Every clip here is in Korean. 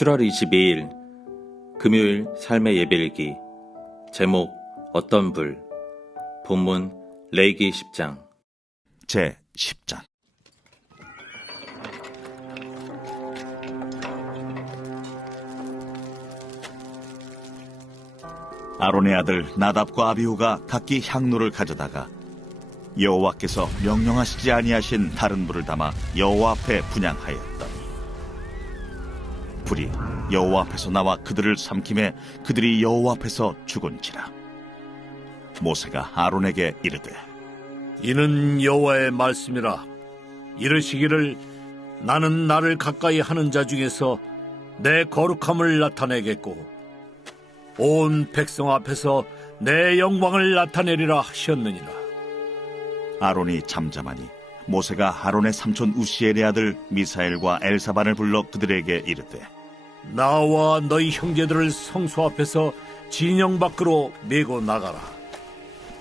7월 22일 금요일 삶의 예배일기. 제목 어떤 불. 본문 레위기 10장. 제 10장. 아론의 아들 나답과 아비후가 각기 향로를 가져다가 여호와께서 명령하시지 아니하신 다른 불을 담아 여호와 앞에 분향하였더니 불이 여호와 앞에서 나와 그들을 삼킴에 그들이 여호와 앞에서 죽은지라. 모세가 아론에게 이르되 이는 여호와의 말씀이라. 이르시기를 나는 나를 가까이 하는 자 중에서 내 거룩함을 나타내겠고 온 백성 앞에서 내 영광을 나타내리라 하셨느니라. 아론이 잠잠하니 모세가 아론의 삼촌 우시엘의 아들 미사엘과 엘사반을 불러 그들에게 이르되 나와 너희 형제들을 성소 앞에서 진영 밖으로 메고 나가라.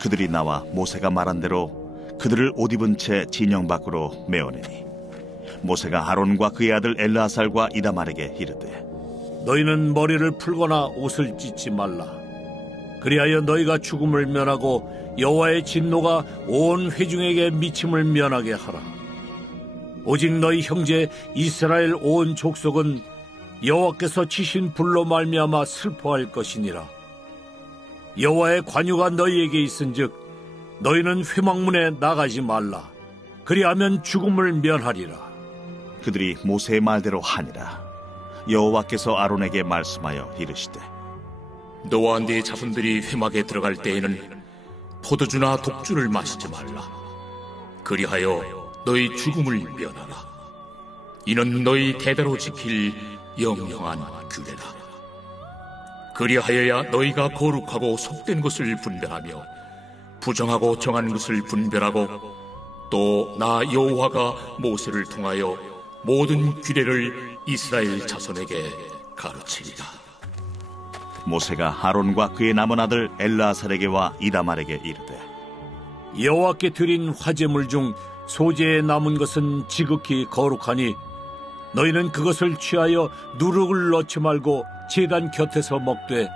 그들이 나와 모세가 말한 대로 그들을 옷 입은 채 진영 밖으로 메어내니 모세가 아론과 그의 아들 엘르아살과 이다말에게 이르되 너희는 머리를 풀거나 옷을 찢지 말라. 그리하여 너희가 죽음을 면하고 여호와의 진노가 온 회중에게 미침을 면하게 하라. 오직 너희 형제 이스라엘 온 족속은 여호와께서 치신 불로 말미암아 슬퍼할 것이니라. 여호와의 관유가 너희에게 있은즉 너희는 회막문에 나가지 말라. 그리하면 죽음을 면하리라. 그들이 모세의 말대로 하니라. 여호와께서 아론에게 말씀하여 이르시되 너와 네 자손들이 회막에 들어갈 때에는 포도주나 독주를 마시지 말라. 그리하여 너희 죽음을 면하라. 이는 너희 대대로 지킬 영영한 규례다. 그리하여야 너희가 거룩하고 속된 것을 분별하며 부정하고 정한 것을 분별하고 또 나 여호와가 모세를 통하여 모든 규례를 이스라엘 자손에게 가르치리라. 모세가 아론과 그의 남은 아들 엘르아살에게와 이다말에게 이르되 여호와께 드린 화제물 중 소재에 남은 것은 지극히 거룩하니 너희는 그것을 취하여 누룩을 넣지 말고 제단 곁에서 먹되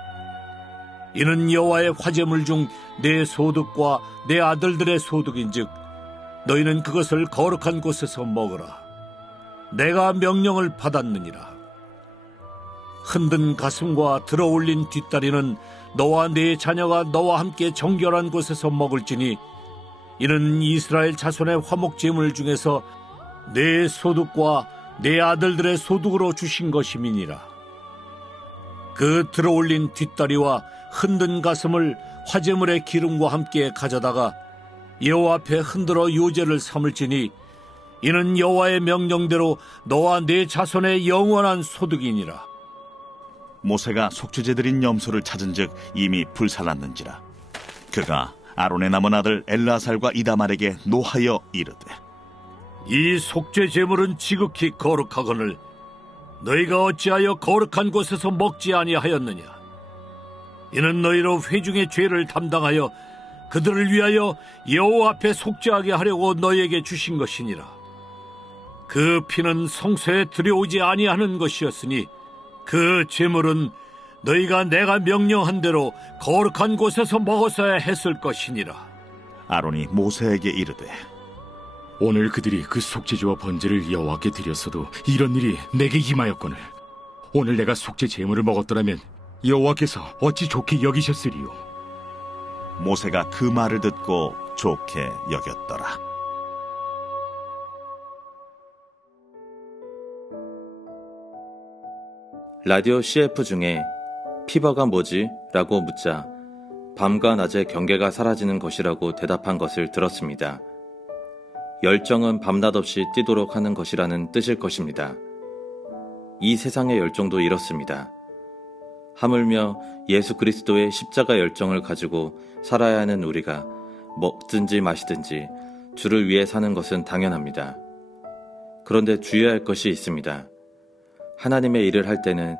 이는 여호와의 화제물 중 내 소득과 내 아들들의 소득인즉 너희는 그것을 거룩한 곳에서 먹으라. 내가 명령을 받았느니라. 흔든 가슴과 들어올린 뒷다리는 너와 네 자녀가 너와 함께 정결한 곳에서 먹을지니 이는 이스라엘 자손의 화목제물 중에서 내 소득과 내 아들들의 소득으로 주신 것임이니라. 그 들어올린 뒷다리와 흔든 가슴을 화제물의 기름과 함께 가져다가 여호와 앞에 흔들어 요제를 삼을지니 이는 여호와의 명령대로 너와 네 자손의 영원한 소득이니라. 모세가 속죄제 드린 염소를 찾은즉 이미 불살랐는지라. 그가 아론의 남은 아들 엘르아살과 이다말에게 노하여 이르되 이 속죄 제물은 지극히 거룩하거늘 너희가 어찌하여 거룩한 곳에서 먹지 아니하였느냐? 이는 너희로 회중의 죄를 담당하여 그들을 위하여 여호와 앞에 속죄하게 하려고 너희에게 주신 것이니라. 그 피는 성소에 들여오지 아니하는 것이었으니 그 제물은 너희가 내가 명령한 대로 거룩한 곳에서 먹었어야 했을 것이니라. 아론이 모세에게 이르되 오늘 그들이 그 속죄제와 번제를 여호와께 드렸어도 이런 일이 내게 임하였거늘 오늘 내가 속죄 제물을 먹었더라면 여호와께서 어찌 좋게 여기셨으리요. 모세가 그 말을 듣고 좋게 여겼더라. 라디오 CF 중에 피버가 뭐지? 라고 묻자 밤과 낮의 경계가 사라지는 것이라고 대답한 것을 들었습니다. 열정은 밤낮 없이 뛰도록 하는 것이라는 뜻일 것입니다. 이 세상의 열정도 이렇습니다. 하물며 예수 그리스도의 십자가 열정을 가지고 살아야 하는 우리가 먹든지 마시든지 주를 위해 사는 것은 당연합니다. 그런데 주의할 것이 있습니다. 하나님의 일을 할 때는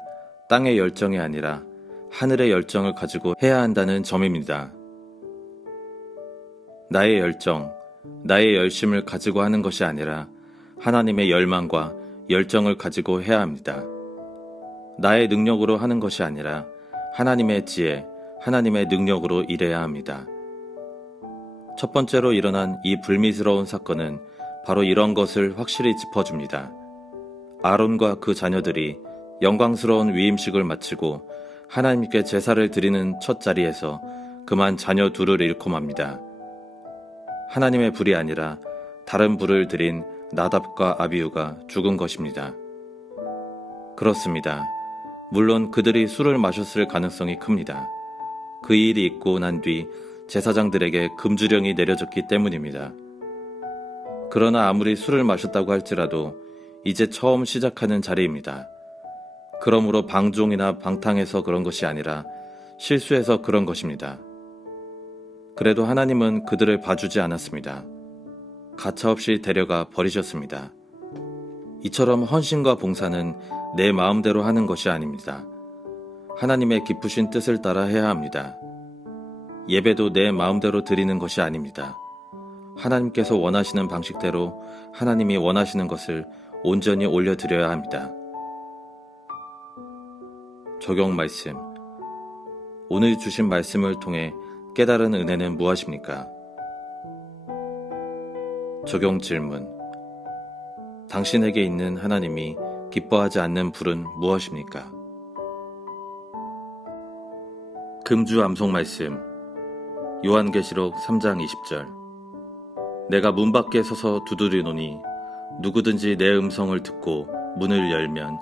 땅의 열정이 아니라 하늘의 열정을 가지고 해야 한다는 점입니다. 나의 열정, 나의 열심을 가지고 하는 것이 아니라 하나님의 열망과 열정을 가지고 해야 합니다. 나의 능력으로 하는 것이 아니라 하나님의 지혜, 하나님의 능력으로 일해야 합니다. 첫 번째로 일어난 이 불미스러운 사건은 바로 이런 것을 확실히 짚어줍니다. 아론과 그 자녀들이 영광스러운 위임식을 마치고 하나님께 제사를 드리는 첫 자리에서 그만 자녀 둘을 잃고 맙니다. 하나님의 불이 아니라 다른 불을 드린 나답과 아비후가 죽은 것입니다. 그렇습니다. 물론 그들이 술을 마셨을 가능성이 큽니다. 그 일이 있고 난 뒤 제사장들에게 금주령이 내려졌기 때문입니다. 그러나 아무리 술을 마셨다고 할지라도 이제 처음 시작하는 자리입니다. 그러므로 방종이나 방탕해서 그런 것이 아니라 실수해서 그런 것입니다. 그래도 하나님은 그들을 봐주지 않았습니다. 가차없이 데려가 버리셨습니다. 이처럼 헌신과 봉사는 내 마음대로 하는 것이 아닙니다. 하나님의 기쁘신 뜻을 따라 해야 합니다. 예배도 내 마음대로 드리는 것이 아닙니다. 하나님께서 원하시는 방식대로 하나님이 원하시는 것을 온전히 올려드려야 합니다. 적용 말씀. 오늘 주신 말씀을 통해 깨달은 은혜는 무엇입니까? 적용 질문. 당신에게 있는 하나님이 기뻐하지 않는 불은 무엇입니까? 금주 암송 말씀. 요한계시록 3장 20절. 내가 문 밖에 서서 두드리노니 누구든지 내 음성을 듣고 문을 열면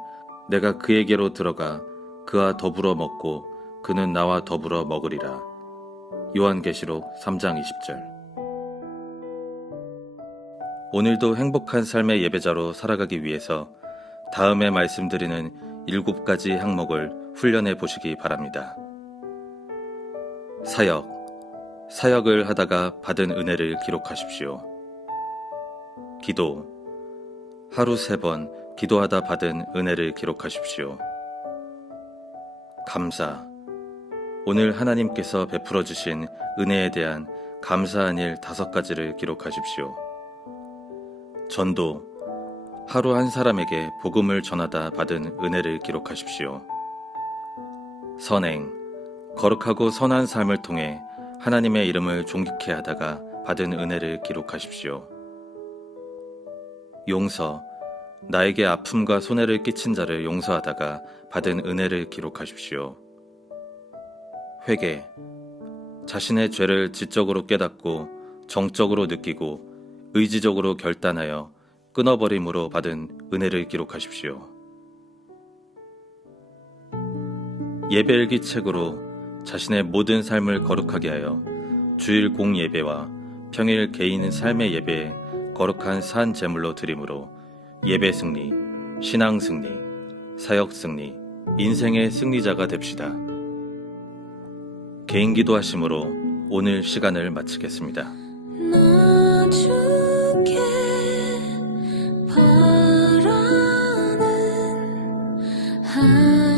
내가 그에게로 들어가 그와 더불어 먹고 그는 나와 더불어 먹으리라. 요한계시록 3장 20절. 오늘도 행복한 삶의 예배자로 살아가기 위해서 다음에 말씀드리는 7가지 항목을 훈련해 보시기 바랍니다. 사역. 사역을 하다가 받은 은혜를 기록하십시오. 기도. 하루 3번 기도하다 받은 은혜를 기록하십시오. 감사. 오늘 하나님께서 베풀어 주신 은혜에 대한 감사한 일 5가지를 기록하십시오. 전도. 하루 한 사람에게 복음을 전하다 받은 은혜를 기록하십시오. 선행. 거룩하고 선한 삶을 통해 하나님의 이름을 존귀케 하다가 받은 은혜를 기록하십시오. 용서. 나에게 아픔과 손해를 끼친 자를 용서하다가 받은 은혜를 기록하십시오. 회개. 자신의 죄를 지적으로 깨닫고 정적으로 느끼고 의지적으로 결단하여 끊어버림으로 받은 은혜를 기록하십시오. 예배일기 책으로 자신의 모든 삶을 거룩하게 하여 주일 공예배와 평일 개인 삶의 예배에 거룩한 산 제물로 드림으로 예배 승리, 신앙 승리, 사역 승리, 인생의 승리자가 됩시다. 개인 기도하심으로 오늘 시간을 마치겠습니다. 나 주께 바라는 하나님